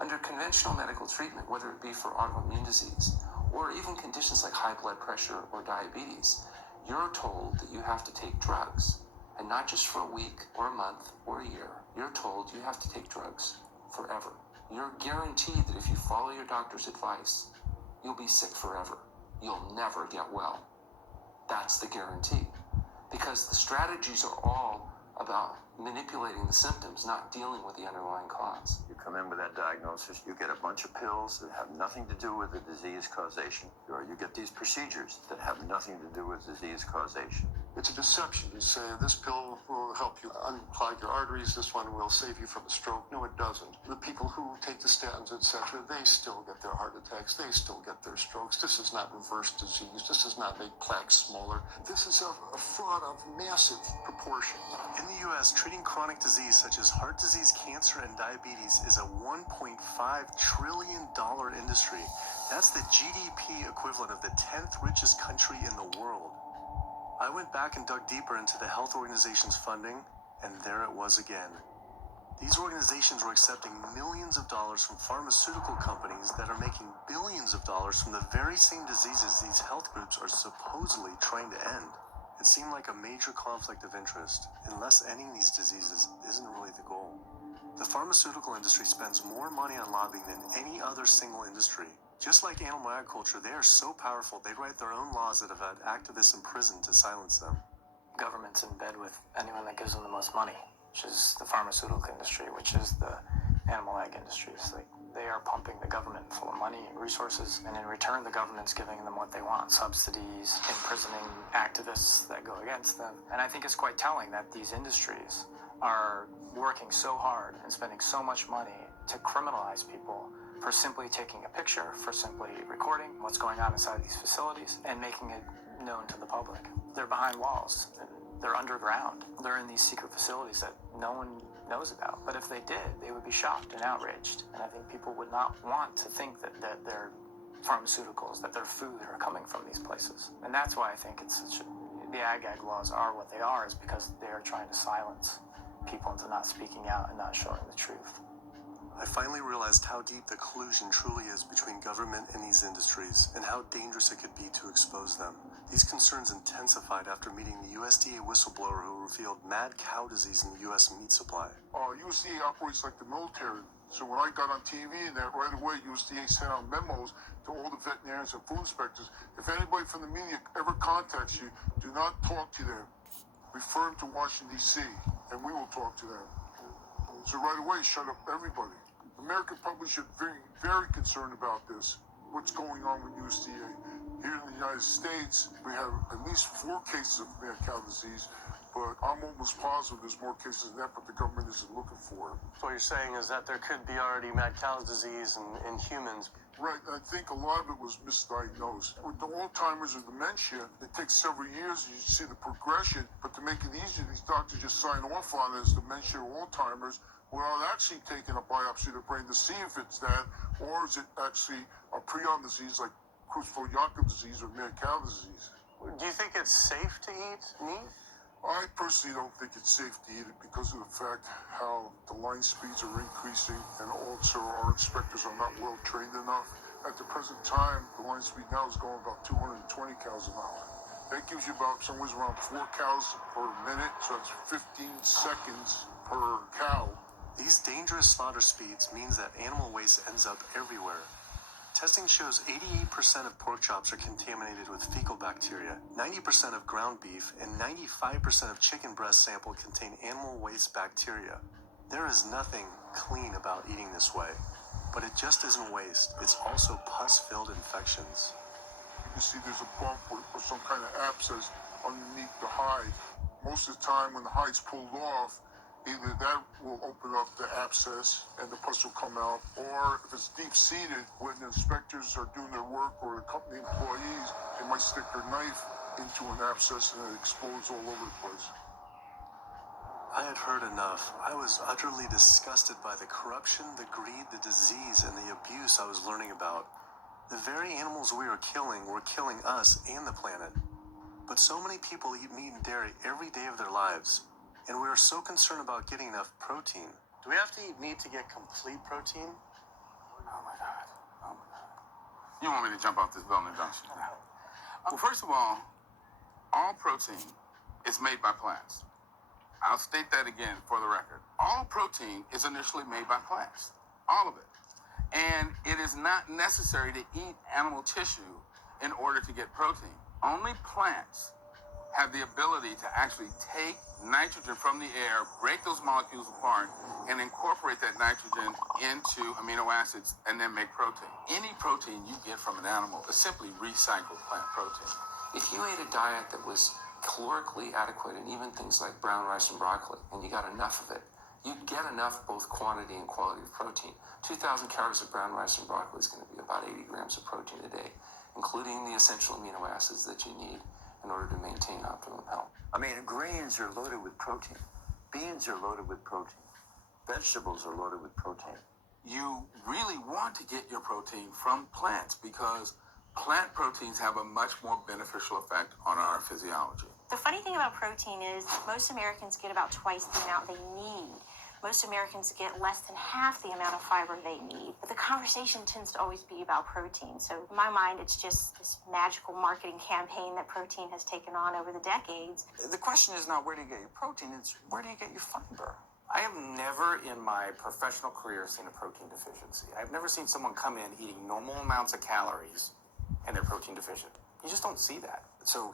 Under conventional medical treatment, whether it be for autoimmune disease or even conditions like high blood pressure or diabetes, you're told that you have to take drugs, and not just for a week or a month or a year. You're told you have to take drugs forever. You're guaranteed that if you follow your doctor's advice, you'll be sick forever. You'll never get well. That's the guarantee. Because the strategies are all about manipulating the symptoms, not dealing with the underlying cause. You come in with that diagnosis, you get a bunch of pills that have nothing to do with the disease causation, or you get these procedures that have nothing to do with disease causation. It's a deception. You say, this pill will help you unclog your arteries, this one will save you from a stroke. No, it doesn't. The people who take the statins, etc., they still get their heart attacks, they still get their strokes. This is not reverse disease. This does not make plaques smaller. This is a fraud of massive proportion. In the U.S., treating chronic disease such as heart disease, cancer, and diabetes is a $1.5 trillion industry. That's the GDP equivalent of the 10th richest country in the world. I went back and dug deeper into the health organization's funding, and there it was again. These organizations were accepting millions of dollars from pharmaceutical companies that are making billions of dollars from the very same diseases these health groups are supposedly trying to end. It seemed like a major conflict of interest, unless ending these diseases isn't really the goal. The pharmaceutical industry spends more money on lobbying than any other single industry. Just like animal agriculture, they are so powerful they write their own laws that have had activists in prison to silence them. Government's in bed with anyone that gives them the most money, which is the pharmaceutical industry, which is the animal ag industries. They are pumping the government full of money and resources, and in return, the government's giving them what they want: subsidies, imprisoning activists that go against them. And I think it's quite telling that these industries are working so hard and spending so much money to criminalize people for simply taking a picture, for simply recording what's going on inside these facilities and making it known to the public. They're behind walls, they're underground, they're in these secret facilities that no one knows about. But if they did, they would be shocked and outraged. And I think people would not want to think that their pharmaceuticals, that their food are coming from these places. And that's why I think the ag laws are what they are, is because they are trying to silence people into not speaking out and not showing the truth. I finally realized how deep the collusion truly is between government and these industries, and how dangerous it could be to expose them. These concerns intensified after meeting the USDA whistleblower who revealed mad cow disease in the U.S. meat supply. USDA operates like the military. So when I got on TV and that, right away USDA sent out memos to all the veterinarians and food inspectors. If anybody from the media ever contacts you, do not talk to them. Refer them to Washington, D.C., and we will talk to them. So right away, shut up everybody. American public should be very, very concerned about this. What's going on with USDA? Here in the United States, we have at least 4 cases of mad cow disease, but I'm almost positive there's more cases than that, but the government isn't looking for it. So what you're saying is that there could be already mad cow disease in humans. Right, I think a lot of it was misdiagnosed. With the Alzheimer's or dementia, it takes several years, you see the progression, but to make it easier, these doctors just sign off on it as dementia or Alzheimer's without actually taking a biopsy of the brain to see if it's that, or is it actually a prion disease like Creutzfeldt-Jakob disease or mad cow disease. Do you think it's safe to eat meat? I personally don't think it's safe to eat it because of the fact how the line speeds are increasing and also our inspectors are not well trained enough. At the present time, the line speed now is going about 220 cows an hour. That gives you about somewhere around 4 cows per minute, so that's 15 seconds per cow. These dangerous slaughter speeds means that animal waste ends up everywhere. Testing shows 88% of pork chops are contaminated with fecal bacteria, 90% of ground beef, and 95% of chicken breast sample contain animal waste bacteria. There is nothing clean about eating this way, but it just isn't waste. It's also pus-filled infections. You can see there's a bump or some kind of abscess underneath the hide. Most of the time when the hide's pulled off, either that will open up the abscess and the pus will come out, or if it's deep-seated, when the inspectors are doing their work or the company employees, they might stick their knife into an abscess and it explodes all over the place. I had heard enough. I was utterly disgusted by the corruption, the greed, the disease, and the abuse I was learning about. The very animals we were killing us and the planet. But so many people eat meat and dairy every day of their lives. And we are so concerned about getting enough protein. Do we have to eat meat to get complete protein? You want me to jump off this building, don't you? Well, first of all protein is made by plants. I'll state that again for the record. All protein is initially made by plants. All of it. And it is not necessary to eat animal tissue in order to get protein. Only plants have the ability to actually take nitrogen from the air, break those molecules apart, and incorporate that nitrogen into amino acids and then make protein. Any protein you get from an animal is simply recycled plant protein. If you ate a diet that was calorically adequate and even things like brown rice and broccoli, and you got enough of it, you'd get enough both quantity and quality of protein. 2,000 calories of brown rice and broccoli is going to be about 80 grams of protein a day, including the essential amino acids that you need in order to maintain optimum health. I mean, grains are loaded with protein. Beans are loaded with protein. Vegetables are loaded with protein. You really want to get your protein from plants because plant proteins have a much more beneficial effect on our physiology. The funny thing about protein is most Americans get about twice the amount they need. Most Americans get less than half the amount of fiber they need. But the conversation tends to always be about protein. So in my mind, it's just this magical marketing campaign that protein has taken on over the decades. The question is not where do you get your protein, it's where do you get your fiber? I have never in my professional career seen a protein deficiency. I've never seen someone come in eating normal amounts of calories and they're protein deficient. You just don't see that. So